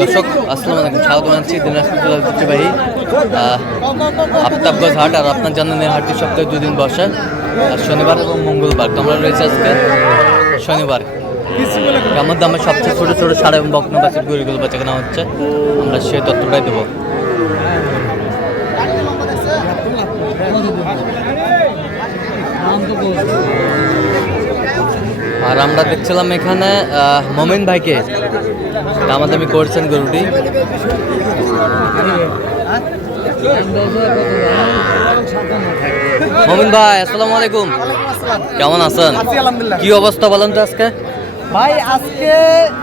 দর্শক, আসসালামু আলাইকুম। স্বাগত জানাচ্ছি দিনাজপুর ঐতিহ্যবাহী আফতাবগঞ্জ হাট আর আপনার জানেন হাটটি সপ্তাহে দুদিন বসে। শনিবার এবং মঙ্গলবার তো আমরা রয়েছে আজকে শনিবার। কেমন দামে সবচেয়ে ছোটো ছোটো সাড়ে এবং বকনা বাচ্চার গরিগুলো বাচ্চা কেনা হচ্ছে? আমরা সেই তথ্যটাই দেবো। আর আমরা দেখছিলাম এখানে আহ, ভাইকে। ভাইকে আমি করছেন গরুটি। মোমিন ভাই আসসালামু আলাইকুম। কেমন আছেন? কি অবস্থা বলেন তো আজকে? ভাই আজকে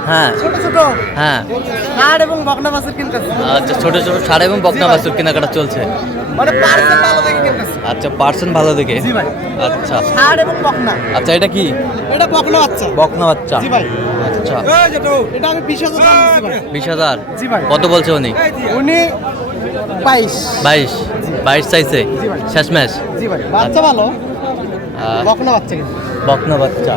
হ্যাঁ। ছোট ছোট হ্যাঁ। এবং বকনা কিনতেছি আচ্ছা ছোট ছোট সাড়ে এবং বকনা বাছুর কেনাকাটা চলছে। মানে পার্সেল ভালো দেখে কিনতেছি আচ্ছা পার্সেন্ট ভালো দেখে? জি ভাই। আচ্ছা। এবং বকনা। আচ্ছা এটা কি? এটা বকনা বাচ্চা। বকনা বাচ্চা। জি ভাই। আচ্ছা। এটা আমি বিশ হাজার দাম দিচ্ছি ভাই। বিশ হাজার? জি ভাই। কত বলছে উনি? উনি বাইশ। বাইশ। বাইশ চাইছে? শেষ ম্যাচ জি ভাই। বাচ্চা ভালো। বকনা বাচ্চা বকনা বাচ্চা।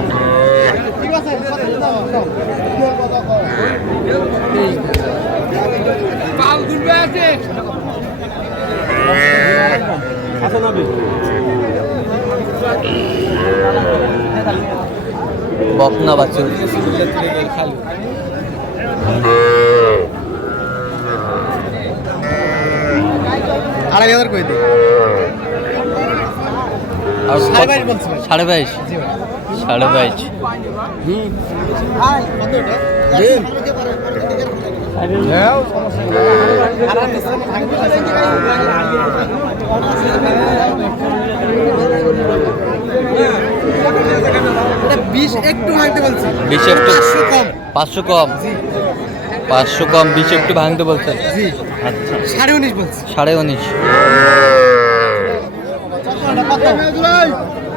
বকনা আড়াই হাজার দিই সাড়ে বাইশ সাড়ে বাইশ? সাড়ে বাইশ বিশ একটু ভাঙতে বলছি বিশ একটু পাঁচশো কম। পাঁচশো কম বিশ একটু ভাঙতে বলছেন। আচ্ছা। সাড়ে উনিশ বলছি সাড়ে উনিশ। কত?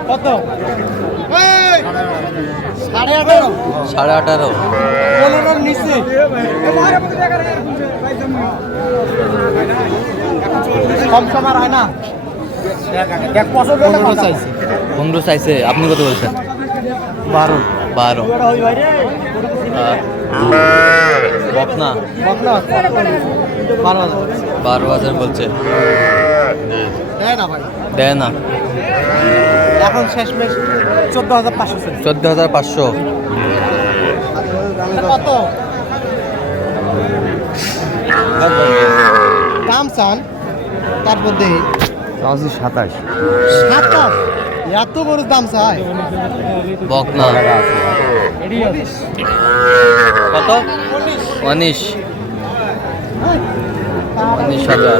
কত? সাড়ে আঠারো। সাড়ে আঠারো। পনেরোর নিচে। কম সম হয় না। পনেরো চাইছি পনেরো চাইছে আপনি কত বলছেন? বারো। বারো। বকনা? বারো হাজার। বলছে। দেয় না। এখন শেষ মেশ চোদ্দ হাজার পাঁচশো চোদ্দ হাজার পাঁচশো। কত? দাম চান তারপর দেখি সাতাশ। সাতাশ? এত বড় দাম চাই। বকনা। কত? উনিশ। উনিশ হাজার।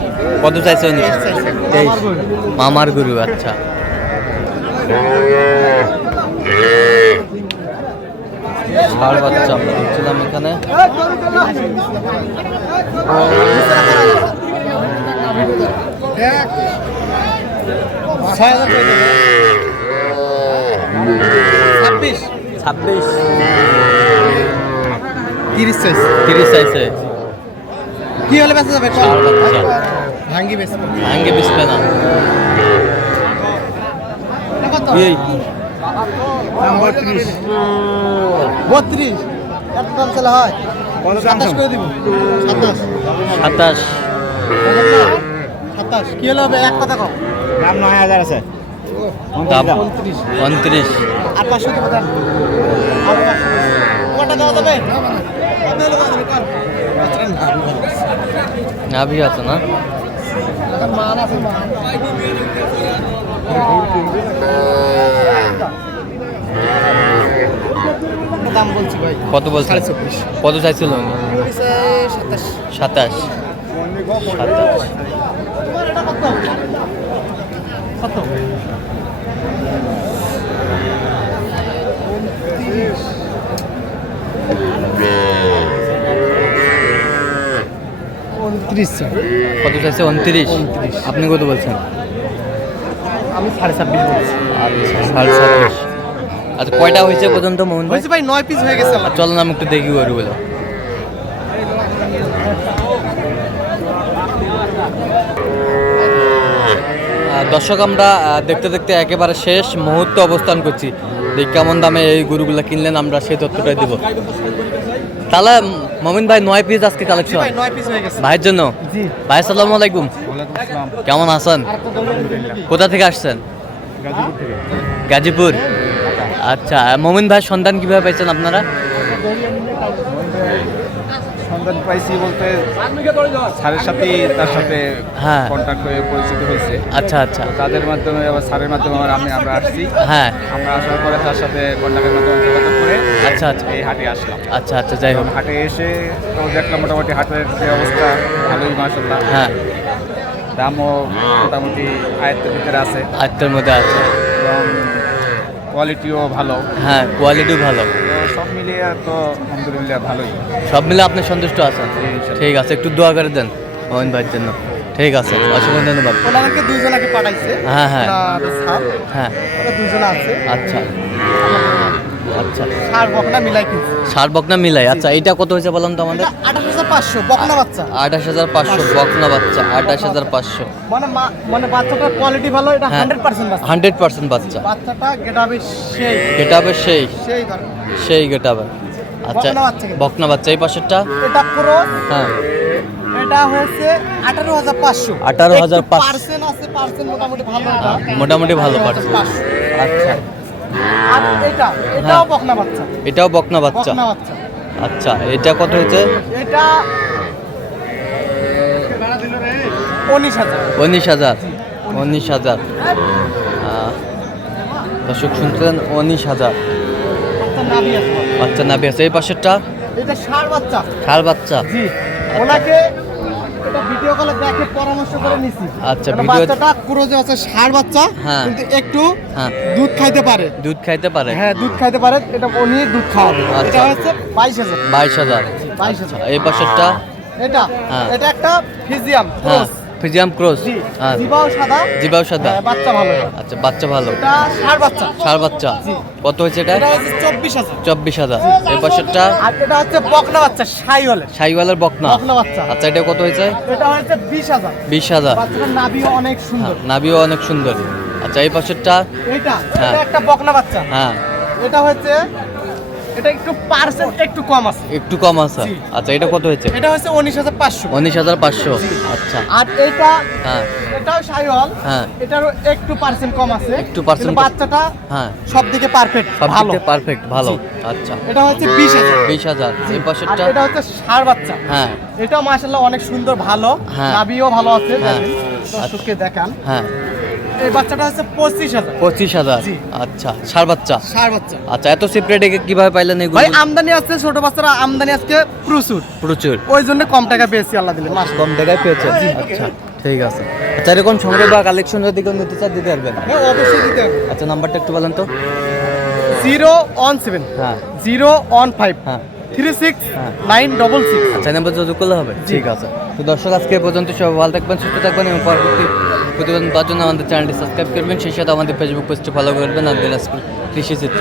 কত চাইছে উনি তেইশ। মামার গরু আচ্ছা। ষাড় বাচ্চা আমরা দেখছিলাম এখানে। ছাব্বিশ। ছাব্বিশ। তিরিশ চাইছে। তিরিশ চাইছে। কি হলে বেঁচে যাবে? ভাঙ্গি বেচবে ভাঙ্গে বিসবে না এই বত্রিশ বত্রিশ। এত দাম চলে হয়? সাতাশ করে দিব। সাতাশ। সাতাশ। সাতাশ। কি হলে এক কথা কম দাম নয় হাজার আছে। দাম উনত্রিশ উনত্রিশ আর পাঁচশো দেবো দেন। আর পাঁচশো কটা কর। নাভি আছে না? কত বলছে সাড়ে কত চাইছিল? সাতাশ। সাতাশ সাতাশ তোমার এটা কত কত উনত্রিশ কত চাইছে? উনত্রিশ? আপনি কত বলছেন? আমি সাড়ে ছাব্বিশ বলছি। আচ্ছা সাড়ে ছাব্বিশ। আচ্ছা কয়টা হয়েছে পর্যন্ত মোহন হয়েছে ভাই নয় পিস হয়ে গেছে চলো না আমি একটু দেখি গরুগুলো আহ, দর্শক আমরা দেখতে দেখতে একেবারে শেষ মুহূর্তে অবস্থান করছি। দেখি কেমন দামে এই গরুগুলো কিনলেন আমরা সেই তথ্যটাই দিব। তাহলে মমিন ভাই নয় পিস আজকে কালেকশন ভাই নয় পিস হয়ে গেছে। ভাইয়ের জন্য? জি। ভাই আসসালামু আলাইকুম। কেমন আছেন? কোথা থেকে আসছেন? গাজীপুর আচ্ছা মমিন ভাই সন্তান কীভাবে পাইছেন আপনারা? সন্ধান পাইছি বলতে স্যারের সাথে তার সাথে হ্যাঁ। কন্ট্যাক্ট হয়ে পরিচিত হয়েছে। আচ্ছা আচ্ছা। তাদের মাধ্যমে আবার স্যারের মাধ্যমে আবার আমি আমরা আসছি। হ্যাঁ। আমরা আসার পরে তার সাথে কন্ট্যাক্টের মাধ্যমে যোগাযোগ করে আচ্ছা আচ্ছা। এই হাটে আসলাম। আচ্ছা আচ্ছা যাই হোক। হাটে এসে তো দেখলাম মোটামুটি হাটের যে অবস্থা ভালোই মাসাল্লাহ হ্যাঁ। দামও মোটামুটি আয়ত্তের ভিতরে আছে। আটটার মধ্যে আছে। এবং কোয়ালিটিও ভালো। হ্যাঁ কোয়ালিটিও ভালো। সব মিলিয়ে তো আলহামদুলিল্লাহ ভালোই। সব মিলে আপনি সন্তুষ্ট আছেন? ঠিক আছে একটু দোয়া করে দেন মোহন ভাইয়ের জন্য। ঠিক আছে অসংখ্য ধন্যবাদ। ওনাকে দুজনাকে পাঠাইছে। হ্যাঁ, হ্যাঁ। হ্যাঁ। দুজন আছে। আচ্ছা। আচ্ছা। সার বকনা মিলাই কিনছে। সার বকনা মিলাই। আচ্ছা এইটা কত হয়েছে বললাম তো আমাদের? এটা আঠাশ হাজার পাঁচশো বকনা বাচ্চা। আঠাশ হাজার পাঁচশো বকনা বাচ্চা আঠাশ হাজার পাঁচশো। মানে মানে বাচ্চাটার কোয়ালিটি ভালো এটা হ্যাঁ। হান্ড্রেড পার্সেন্ট বাচ্চা। হান্ড্রেড পার্সেন্ট বাচ্চা। বাচ্চাটা গেটাবে সেই। গেটাবে সেই। সেই সেই গেটাবে আচ্ছা বকনা বাচ্চা এই পাশেরটা? এটা পুরো? হ্যাঁ। এটা হয়েছে আঠারো হাজার পাঁচশো। 18,500 পার্সেন্ট আছে মোটামুটি ভালো এটা। মোটামুটি ভালো 18,500 আচ্ছা। আর এটা এটাও বকনা বাচ্চা। এটাও বকনা বাচ্চা? বকনা বাচ্চা। আচ্ছা এটা কত হয়েছে? এটা উনিশ হাজার। উনিশ হাজার উনিশ হাজার। দর্শক শুনছিলেন উনিশ হাজার। বাচ্চা নাবি আছে। এই পাশেরটা? এটা ষাঁড় বাচ্চা। খাল বাচ্চা। জি ওনাকে ভিডিও কলে দেখে পরামর্শ করে নিছি। আচ্ছা, বাচ্চাটা যে আছে ষাঁড় বাচ্চা হ্যাঁ। কিন্তু একটু হ্যাঁ। দুধ খাইতে পারে। দুধ খাইতে পারে? হ্যাঁ দুধ খাইতে পারে এটা উনি দুধ খাওয়াবে। আচ্ছা। এটা হচ্ছে বাইশ হাজার। বাইশ হাজার। বাইশ হাজার। এই পাশেরটা? এটা হ্যাঁ। এটা একটা ফিজিয়াম হ্যাঁ। ফিজিয়াম ক্রস হ্যাঁ। জিবাও সাদা জিবাও সাদা। হ্যাঁ, বাচ্চা ভালো। আচ্ছা বাচ্চা ভালো। এটা ষাঁড় বাচ্চা। সার বাচ্চা। কত হয়েছে এটা? এটা হচ্ছে চব্বিশ হাজার। চব্বিশ হাজার। এই পাশেরটা? আর এটা হচ্ছে বকনা বাচ্চা সাই হলে সাইওয়ালের বকনা। বকনা বাচ্চা। আচ্ছা এটা কত হয়েছে? এটা হচ্ছে বিশ হাজার। বিশ হাজার। বাচ্চাটার নাভিও অনেক সুন্দর। হ্যাঁ, নাভিও অনেক সুন্দর। আচ্ছা এই পাশেরটা? হ্যাঁ। এটা একটা বকনা বাচ্চা। হ্যাঁ। এটা হচ্ছে এটা একটু পার্সেন্ট একটু কম আছে। একটু কম আছে? আচ্ছা এটা কত হয়েছে? এটা হচ্ছে উনিশ হাজার পাঁচশো। উনিশ হাজার পাঁচশো? আচ্ছা। আর এইটা হ্যাঁ। এটাও সাইওয়াল হ্যাঁ। এটারও একটু পার্সেন্ট কম আছে। একটু কম। বাচ্চাটা হ্যাঁ। সব দিকে পারফেক্ট সব দিকে পারফেক্ট ভালো। আচ্ছা। এটা হচ্ছে বিশ হাজার। বিশ হাজার। এই পাশেরটা? এটা হচ্ছে ষাঁড় বাচ্চা। হ্যাঁ। এটাও মাশাআল্লাহ অনেক সুন্দর ভালো। হ্যাঁ। নাভিও ভালো আছে হ্যাঁ। দর্শককে দেখান। হ্যাঁ। এই বাচ্চাটা হচ্ছে পঁচিশ হাজার। পঁচিশ হাজার। আচ্ছা সার বাচ্চা? ষাঁড় বাচ্চা। আচ্ছা এত সেপারেট কীভাবে পাইলেন এগুলো? ভাই আমদানি আসছে ছোট বাচ্চারা আমদানি আজকে প্রচুর। প্রচুর। ওই জন্য কম টাকা পেয়েছি আল্লাহ দিলে মাস কম টাকায় পেয়েছেন আচ্ছা ঠিক আছে। আচ্ছা এরকম সংগ্রহ বা কালেকশন যদি কেউ নিতে চান দিতে পারবেন? হ্যাঁ অবশ্যই দিতে আচ্ছা নাম্বারটা একটু বলেন তো। জিরো ওয়ান সেভেন হ্যাঁ। Zero one five. হ্যাঁ। Three six. Nine double six. আচ্ছা নাম্বার যোগাযোগ করলে হবে? ঠিক আছে। তো দর্শক আজকে পর্যন্ত সব ভালো থাকবেন সুস্থ থাকবেন এবং পরবর্তী প্রতিবেদন পাওয়ার জন্য আমাদের চ্যানেলটি সাবস্ক্রাইব করবেন। সেই সাথে আমাদের ফেসবুক পেজটি ফলো করবেন। আর দিনাজপুর কৃষি চিত্র